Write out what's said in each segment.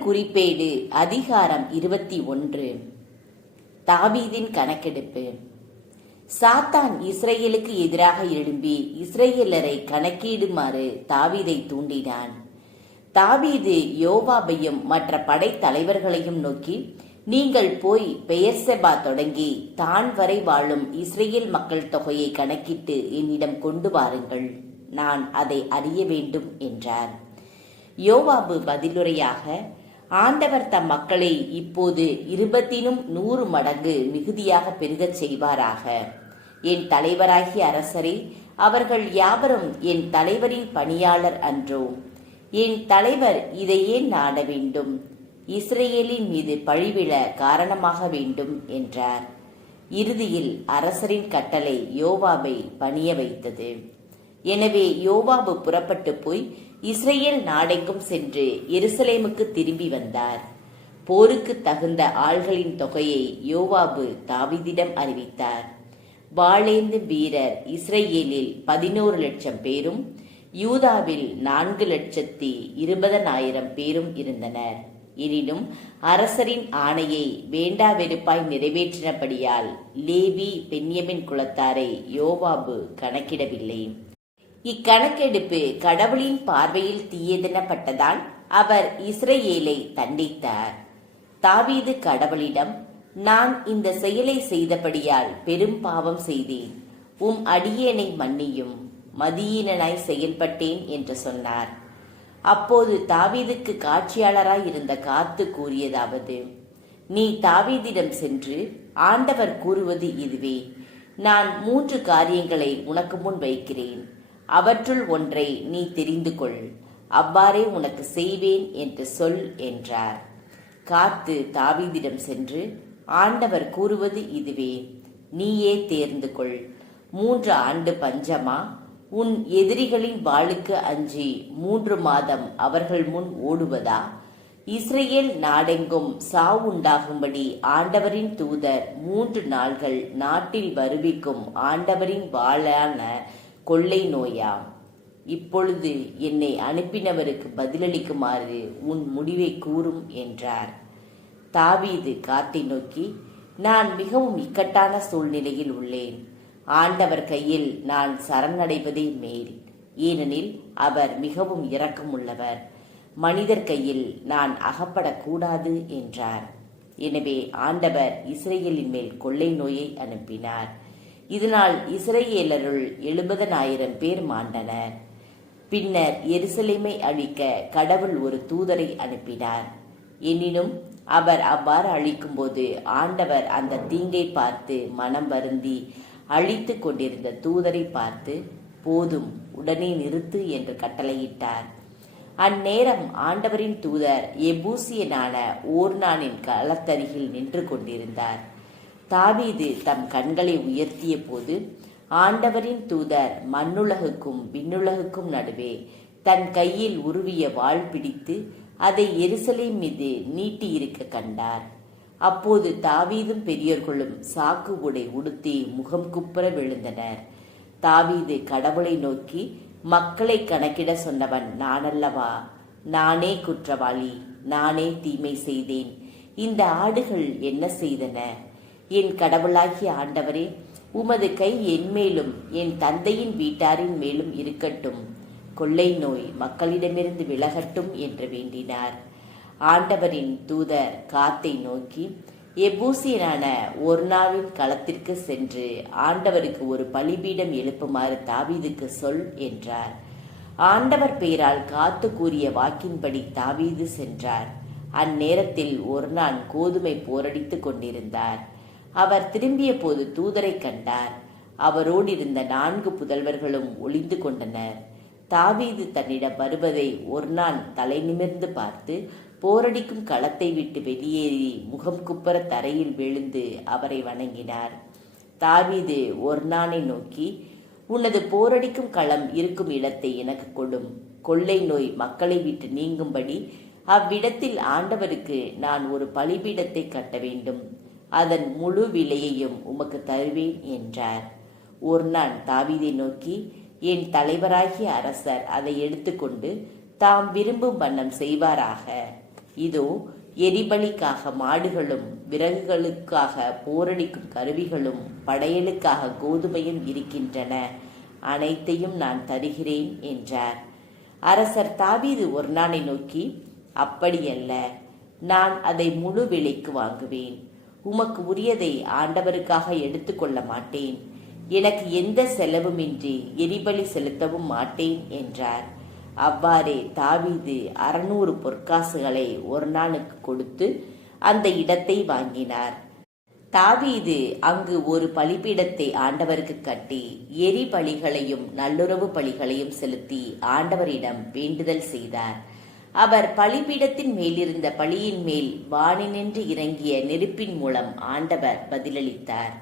குறிப்பேடு அதிகாரம் 21. தாவீதின் கணக்கெடுப்பு. சாத்தான் இஸ்ரேலுக்கு எதிராக எழும்பி இஸ்ரேலரை கணக்கிடுமாறு தாவீதை தூண்டினான். தாவீது யோவாபையும் மற்ற படைத்தலைவர்களையும் நோக்கி, நீங்கள் போய் பெயர்செபா தொடங்கி தான் வரை வாழும் இஸ்ரேல் மக்கள் தொகையை கணக்கிட்டு என்னிடம் கொண்டு வாருங்கள், நான் அதை அறிய வேண்டும் என்றார். யோவாபு பதிலுரையாக, ஆண்டவர் தம் மக்களை இப்போது 100 மடங்கு மிகுதியாக பெருகச் செய்வாராக. என் தலைவராகிய அரசரே, அவர்கள் யாவரும் என் தலைவரின் பணியாளர் அன்றோ? என் தலைவர் இதையே நாட வேண்டும், இஸ்ரேலின் மீது பழிவிழ காரணமாக வேண்டும் என்றார். இறுதியில் அரசரின் கட்டளை யோவாபை பணிய வைத்தது. எனவே யோவாபு புறப்பட்டு போய் இஸ்ரேல் நாடெங்கும் சென்று எருசலேமுக்கு திரும்பி வந்தார். போருக்கு தகுந்த ஆள்களின் தொகையை யோவாபு தாவீதிடம் அறிவித்தார். வாளேந்து வீரர் இஸ்ரேலில் 11 லட்சம் பேரும் யூதாவில் 4,20,000 பேரும் இருந்தனர். எனினும் அரசரின் ஆணையை வேண்டாவெறுப்பாய் நிறைவேற்றினபடியால் லேவி பென்யமின் குலத்தாரை யோவாபு கணக்கிடவில்லை. இக்கணக்கெடுப்பு கடவுளின் பார்வையில் தீயதெனப்பட்டதால் அவர் இஸ்ரேலை தண்டித்தார். தாவீது கடவுளிடம், நான் இந்த செயலை செய்தபடியால் பெரும் பாவம் செய்தேன், உம் அடியேனை மன்னியும், மதியீனனாய் செயல்பட்டேன் என்று சொன்னார். அப்போது தாவீதுக்கு காட்சியாளராய் இருந்த காத்து கூறியதாவது, நீ தாவீதிடம் சென்று, ஆண்டவர் கூறுவது இதுவே, நான் 3 காரியங்களை உனக்கு முன் வைக்கிறேன், அவற்றுள் ஒன்றை நீ தெரிந்து கொள், அவ்வாறே உனக்கு செய்வேன் என்று சொல் என்றார். காத்து தாவீதிடம் சென்று, ஆண்டவர் கூறுவது இதுவே, நீயே தேர்ந்து கொள், 3 ஆண்டு பஞ்சமா? உன் எதிரிகளின் வாளுக்கு அஞ்சி 3 மாதம் அவர்கள் முன் ஓடுவதா? இஸ்ரேல் நாடெங்கும் சாவுண்டாகும்படி ஆண்டவரின் தூதர் 3 நாள்கள் நாட்டில் வருவிக்கும் ஆண்டவரின் வாளான கொள்ளை நோயாம். இப்பொழுது என்னை அனுப்பினவருக்கு பதிலளிக்குமாறு உன் முடிவை கூறும் என்றார். தாவீது காத்தை நோக்கி, நான் மிகவும் இக்கட்டான சூழ்நிலையில் உள்ளேன், ஆண்டவர் கையில் நான் சரணடைவதே மேல், ஏனெனில் அவர் மிகவும் இரக்கமுள்ளவர், மனிதர் கையில் நான் அகப்படக்கூடாது என்றார். எனவே ஆண்டவர் இஸ்ரேலின் மேல் கொள்ளை நோயை அனுப்பினார். இதனால் இஸ்ரேலருள் 70,000 பேர் மாண்டனர். பின்னர் எருசலேமை அழிக்க கடவுள் ஒரு தூதரை அனுப்பினார். எனினும் அவர் அவ்வாறு அழிக்கும்போது ஆண்டவர் அந்த தீங்கை பார்த்து மனம் வருந்தி அழித்து கொண்டிருந்த தூதரை பார்த்து, போதும், உடனே நிறுத்து என்று கட்டளையிட்டார். அந்நேரம் ஆண்டவரின் தூதர் எபூசியனான ஓர்னானின் களத்தருகில் நின்று கொண்டிருந்தார். தாவீது தம் கண்களை உயர்த்திய போது ஆண்டவரின் தூதர் மண்ணுலகுக்கும் விண்ணுலகுக்கும் நடுவே தன் கையில் உருவிய வாள் பிடித்து அதை எருசலேம் மீது நீட்டியிருக்க கண்டார். அப்போது தாவீதும் பெரியோர்களும் சாக்கு உடை உடுத்தி முகம் குப்புற விழுந்தனர். தாவீது கடவுளை நோக்கி, மக்களை கணக்கிட சொன்னவன் நானல்லவா? நானே குற்றவாளி, நானே தீமை செய்தேன். இந்த ஆடுகள் என்ன செய்தன? என் கடவுளாகிய ஆண்டவரே, உமது கை என் மேலும் என் தந்தையின் வீட்டாரின் மேலும் இருக்கட்டும், கொள்ளை நோய் மக்களிடமிருந்து விலகட்டும் என்று வேண்டினார். ஆண்டவரின் தூதர் காத்தை நோக்கி, எபூசியனான ஒர்னாவின் களத்திற்கு சென்று ஆண்டவருக்கு ஒரு பலிபீடம் எழுப்புமாறு தாவீதுக்கு சொல் என்றார். ஆண்டவர் பெயரால் காத்து கூறிய வாக்கின்படி தாவீது சென்றார். அந்நேரத்தில் ஒர்னான் கோதுமை போரடித்து கொண்டிருந்தார். அவர் திரும்பிய போது தூதரை கண்டார். அவரோடு இருந்த 4 புதல்வர்களும் ஒளிந்து கொண்டனர். தாவீது தன்னிடம் வருவதை ஒர்னான் தலை நிமிர்ந்து பார்த்து போரடிக்கும் களத்தை விட்டு வெளியேறி முகம் குப்புற தரையில் விழுந்து அவரை வணங்கினார். தாவீது ஒர்னானை நோக்கி, உனது போரடிக்கும் களம் இருக்கும் இடத்தை எனக்கு கொடும், கொள்ளை நோய் மக்களை விட்டு நீங்கும்படி அவ்விடத்தில் ஆண்டவருக்கு நான் ஒரு பலிபீடத்தை கட்ட வேண்டும், அதன் முழு விலையையும் உமக்கு தருவேன் என்றார். ஒர்னான் தாவீதை நோக்கி, என் தலைவராகிய அரசர் அதை எடுத்துக்கொண்டு தாம் விரும்பும் வண்ணம் செய்வாராக இதோ எரிபலிக்காக மாடுகளும் விறகுகளுக்காக போரடிக்கும் கருவிகளும் படையலுக்காக கோதுமையும் இருக்கின்றன, அனைத்தையும் நான் தருகிறேன் என்றார். அரசர் தாவீது ஒர்னானை நோக்கி, அப்படியல்ல, நான் அதை முழு விலைக்கு வாங்குவேன். உமக்கு உரியதை ஆண்டவருக்காக எடுத்துக்கொள்ள மாட்டேன். எனக்கு எந்த செலவுமின்றி எரிபலி செலுத்தவும் மாட்டேன் என்றார். அவ்வாறே தாவீது 600 பொற்காசுகளை ஒர்னானுக்கு கொடுத்து அந்த இடத்தை வாங்கினார். தாவீது அங்கு ஒரு பலிபீடத்தை ஆண்டவருக்கு கட்டி எரிபலிகளையும் நல்லுறவு பலிகளையும் செலுத்தி ஆண்டவரிடம் வேண்டுதல் செய்தார். அவர் பலிபீடத்தின் மேலிருந்த பலியின் மேல் வானினின்று இறங்கிய நெருப்பின் மூலம் ஆண்டவர் பதிலளித்தார்.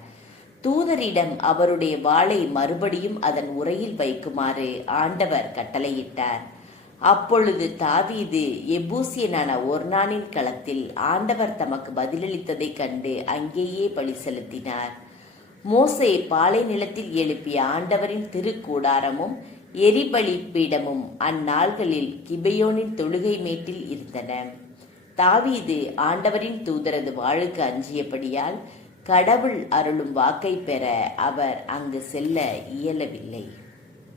தூதரிடம் அவருடைய வாளை மறுபடியும் அதன் உறையில் வைக்குமாறு ஆண்டவர் கட்டளையிட்டார். அப்பொழுது தாவீது எபூசியனான ஒர்னானின் களத்தில் ஆண்டவர் தமக்கு பதிலளித்ததைக் கண்டு அங்கேயே பலி செலுத்தினார். மோசே பாலை நிலத்தில் எழுப்பிய ஆண்டவரின் திருக்கூடாரமும் எரிபலி பீடமும் அந்நாள்களில் கிபெயோனின் தொழுகை மேட்டில் இருந்தன. தாவீது ஆண்டவரின் தூதரது வாளுக்கு அஞ்சியபடியால் கடவுள் அருளும் வாக்கை பெற அவர் அங்கு செல்ல இயலவில்லை.